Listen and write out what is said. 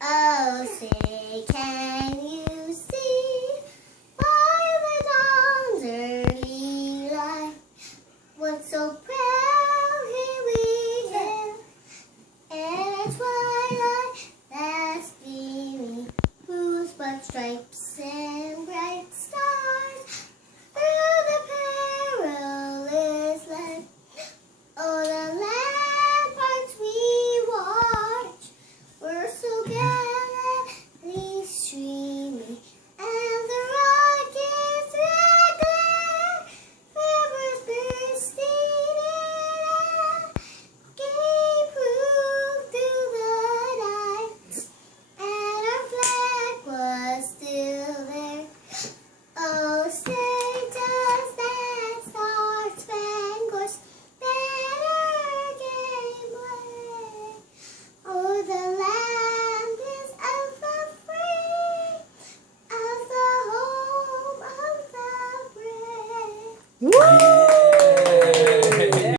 Oh, say, can you see by the dawn's early light what so proudly we hailed? And a twilight that's gleaming, whose broad stripes and bright stars through the perilous land. Oh, the ramparts we watch were so gallantly streaming, and the rockets' red glare, rivers bursting in air, gave proof through the night, and our flag was still there. Oh, say does that star-spangled banner gave way? Oh, the land is of the free, of the home of the brave. Woo!